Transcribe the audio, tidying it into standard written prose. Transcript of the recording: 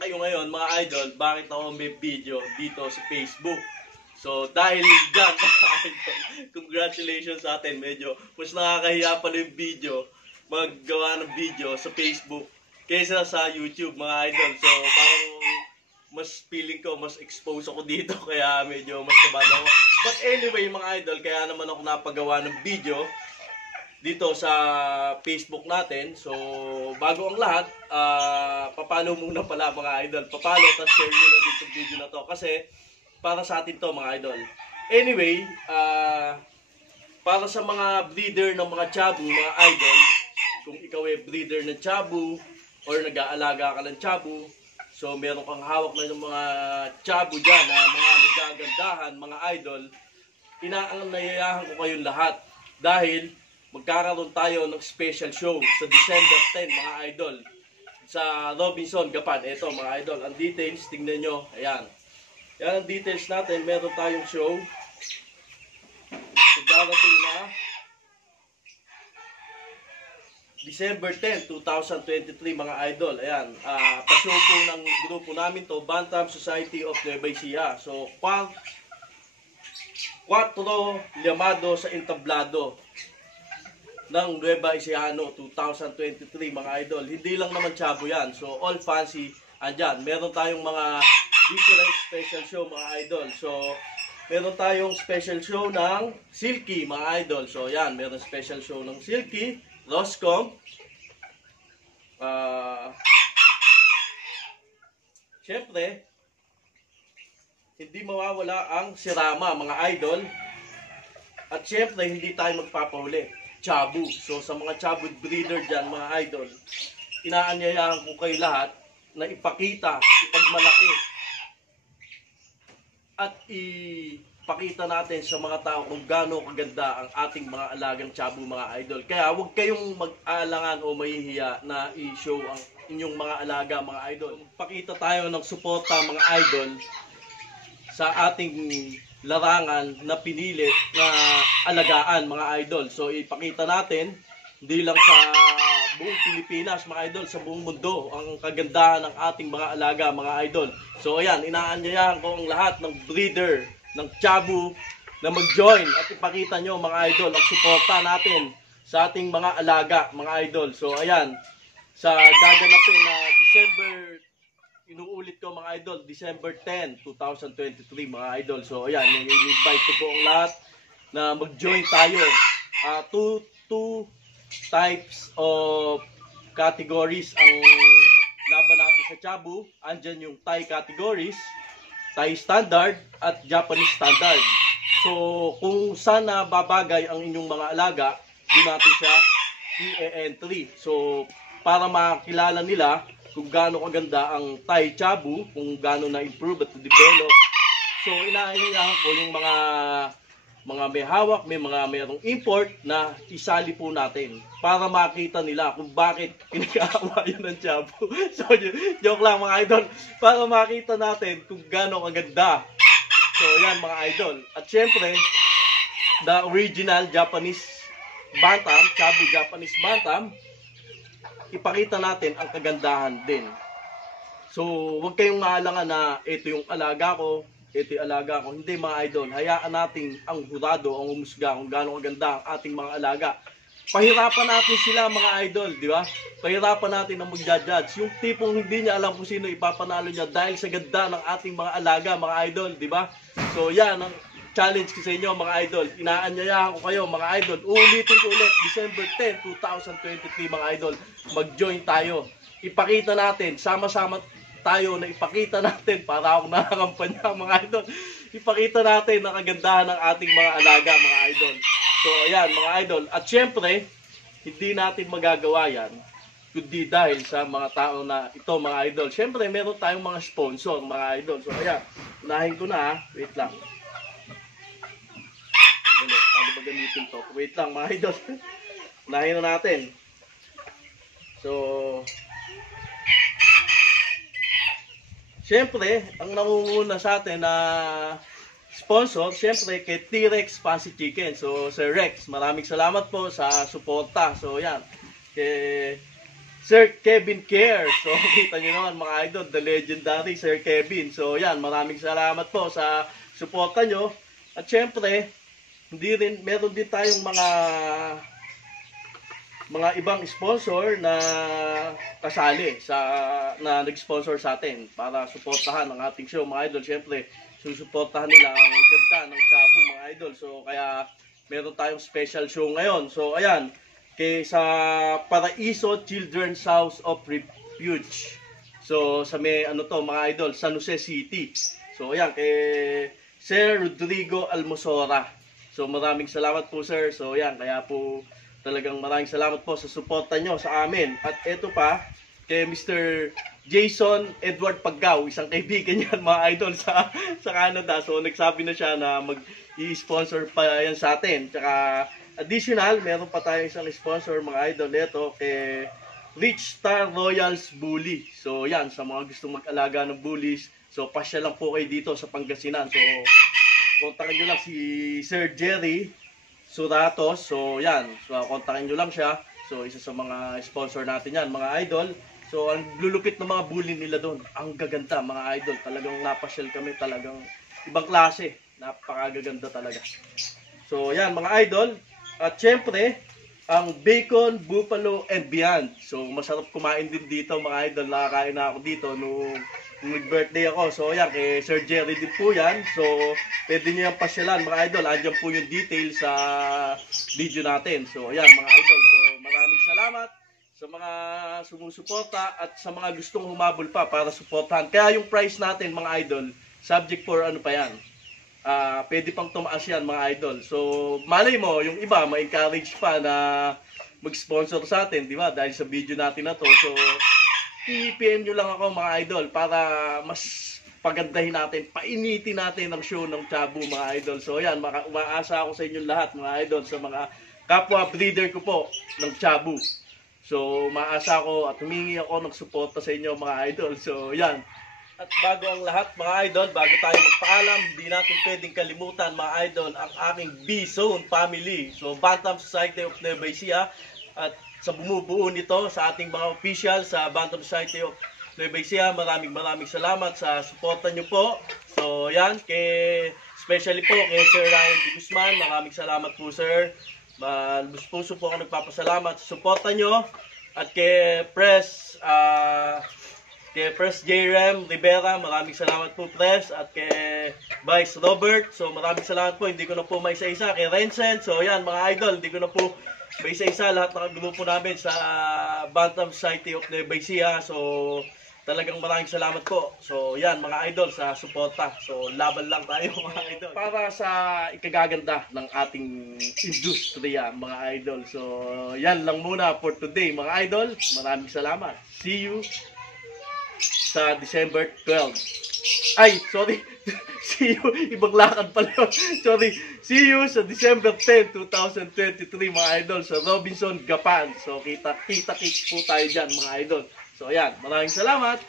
kayo ngayon mga idol, bakit ako may video dito sa Facebook? So dahil dyan mga idol, congratulations sa atin. Medyo mas nakakahiya pala yung video, maggawa ng video sa Facebook kaysa sa YouTube mga idol. So parang mas feeling ko, mas exposed ako dito kaya medyo mas kabado ako. But anyway mga idol, kaya naman ako napagawa ng video dito sa Facebook natin. So bago ang lahat, papalo muna pala mga idol. Papalo at share nyo na dito video na to kasi para sa atin to mga idol. Anyway, para sa mga breeder ng mga chabu mga idol, kung ikaw ay breeder ng chabu or nag-aalaga ka ng chabu, so meron kang hawak na ng mga chabu dyan na mga nagagandahan mga idol, inaangayayahan ko kayong lahat dahil magkakaroon tayo ng special show sa December 10 mga idol sa Robinson Gapan. Ito mga idol, ang details tingnan nyo, ayan. Yan ang details natin, meron tayong show. So darating na December 10, 2023 mga idol. Ayan, pa-show po ng grupo namin to, Bantam Society of Nueva Ecija. So 4 llamado sa entablado ng Nueva Ecijano 2023 mga idol. Hindi lang naman chabo yan. So all fancy andyan. Meron tayong mga different special show mga idol. So meron tayong special show ng Silky mga idol. So yan, meron special show ng Silky, Roscom. Syempre, hindi mawawala ang Sirama mga idol. At syempre, hindi tayo magpapahuli. Chabu. So sa mga chabu breeder dyan mga idol, inaanyayahan ko kayo lahat na ipakita, ipagmalaki at ipakita natin sa mga tao kung gaano kaganda ang ating mga alagang chabu mga idol. Kaya huwag kayong mag-aalangan o mahihiya na i-show ang inyong mga alaga mga idol. Pakita tayo ng suporta mga idol sa ating larangan na pinili na alagaan mga idol. So ipakita natin hindi lang sa buong Pilipinas mga idol, sa buong mundo ang kagandahan ng ating mga alaga mga idol. So ayan, inaanyayahan ko ang lahat ng breeder ng chabu na mag-join at ipakita nyo mga idol ang suporta natin sa ating mga alaga mga idol. So ayan, sa gaganapin na December, inuulit ko mga idol, December 10, 2023 mga idol. So ayan, i-invite ko po ang lahat na mag-join tayo. Two types of categories ang laban natin sa chabu. Andyan yung Thai categories, Thai standard at Japanese standard. So kung sana babagay ang inyong mga alaga, doon natin siya i-entry. So para makilala nila kung gaano kaganda ang Thai chabu, kung gaano na-improve at develop. So inaanyayahan ko yung mga may hawak, mayroong import na isali po natin para makita nila kung bakit pinag-aawa yun ng chabu. So joke lang mga idol, para makita natin kung gaano kaganda. So yan mga idol. At syempre, the original Japanese Bantam, chabu Japanese Bantam, ipakita natin ang kagandahan din. So, huwag kayong maalangan na ito yung alaga ko, ito yung alaga ko. Hindi mga idol, hayaan natin ang hurado, ang umusga kung gaano kaganda ang ating mga alaga. Pahirapan natin sila mga idol, di ba? Pahirapan natin ang magja-judge. Yung tipong hindi niya alam kung sino ipapanalo niya dahil sa ganda ng ating mga alaga, mga idol, di ba? So, yan ang challenge ko sa inyo mga idol. Inaanyayahan ko kayo mga idol. Uulitin ko ulit, December 10, 2023 mga idol. Mag-join tayo. Ipakita natin, sama-sama tayo na ipakita natin, para ako nakakampanya mga idol. Ipakita natin ang kagandahan ng ating mga alaga mga idol. So ayan mga idol. At syempre, hindi natin magagawa yan kundi dahil sa mga tao na ito mga idol. Syempre, meron tayong mga sponsor mga idol. So ayan, unahin ko na. Wait lang. Paano ba gamitin to? Wait lang mga idol. Unahin na natin. So, syempre, ang nangunguna sa atin na sponsor, syempre kay T-Rex Fancy Chicken. So, Sir Rex, maraming salamat po sa suporta. So, yan. Kay Sir Kevin Care. So, kita nyo naman mga idol, the legendary Sir Kevin. So, yan, maraming salamat po sa suporta nyo. At syempre, meron din tayong mga ibang sponsor na kasali na nag-sponsor sa atin para suportahan ang ating show mga idol. Syempre, susuportahan nila ang ganda ng Chabu mga idol. So, kaya meron tayong special show ngayon. So, ayan, sa Paraiso Children's House of Refuge. So, sa may, mga idol, San Jose City. So, ayan, kay Sir Rodrigo Almosora. So, maraming salamat po, sir. So, ayan, kaya po, talagang maraming salamat po sa suporta nyo sa amin. At eto pa, kay Mr. Jason Edward Paggaw, isang kaibigan yan mga idol sa Canada. So nagsabi na siya na mag-i-sponsor pa yan sa atin. Tsaka additional, meron pa tayo isang sponsor mga idol. Ito kay Rich Star Royals Bully. So yan, sa mga gustong mag-alaga ng bullies. So pasya lang po kayo dito sa Pangasinan. So kontakin nyo lang si Sir Jerry Suratos. So yan, so kontakin nyo lang siya. So isa sa mga sponsor natin yan mga idol. So, ang lulupit ng mga bully nila doon. Ang gaganda, mga idol. Talagang napasyal kami. Talagang ibang klase. Napakagaganda talaga. So, yan, mga idol. At syempre, ang Bacon, Buffalo, and Beyond. So, masarap kumain din dito, mga idol. Nakakain na ako dito nung birthday ako. So, yan, kay Sir Jerry din po yan. So, pwede nyo yung pasyalan, mga idol. Andiyan po yung details sa video natin. So, yan, mga idol. So, maraming salamat sa mga sumusuporta at sa mga gustong humabol pa para suportahan. Kaya yung price natin mga idol, subject for ano pa yan. Pwede pang tumaas yan mga idol. So malay mo, yung iba ma-encourage pa na mag-sponsor sa atin, di ba? Dahil sa video natin na to. So i-PM nyo lang ako mga idol para mas pagandahin natin, painitin natin ang show ng Chabu mga idol. So yan, umaasa ako sa inyong lahat mga idol, sa mga kapwa breeder ko po ng Chabu. So, maasa ako at humingi ako ng suporta sa inyo mga idol. So, yan. At bago ang lahat mga idol, bago tayo magpaalam, hindi natin pwedeng kalimutan mga idol ang aking B-Zone family. So, Bantam Society of Nueva Ecija at sa bumubuo nito sa ating mga official sa Bantam Society of Nueva Ecija, maraming salamat sa suporta nyo po. So, yan. Especially po kay Sir Ryan D. Guzman, maraming salamat po sir. Lubos puso po ako nagpapasalamat sa suporta nyo. At kay Press J-Rem Rivera, maraming salamat po Press. At kay Vice Robert, so maraming salamat po. Hindi ko na po maisa-isa. Kay Rensen, so yan mga idol, hindi ko na po maisa-isa lahat ng grupo namin sa Bantam Society of Nueva Ecija. So talagang maraming salamat po. So yan mga idol sa suporta. So laban lang tayo mga idol. Para sa ikagaganda ng ating industriya mga idol. So yan lang muna for today mga idol. Maraming salamat. See you sa December 12. Ay, sorry. See you. Ibang lakad pala yun. Sorry. See you sa December 10, 2023 mga idol sa Robinson, Gapan. So kita-kits po tayo dyan mga idol. So ayan, maraming salamat.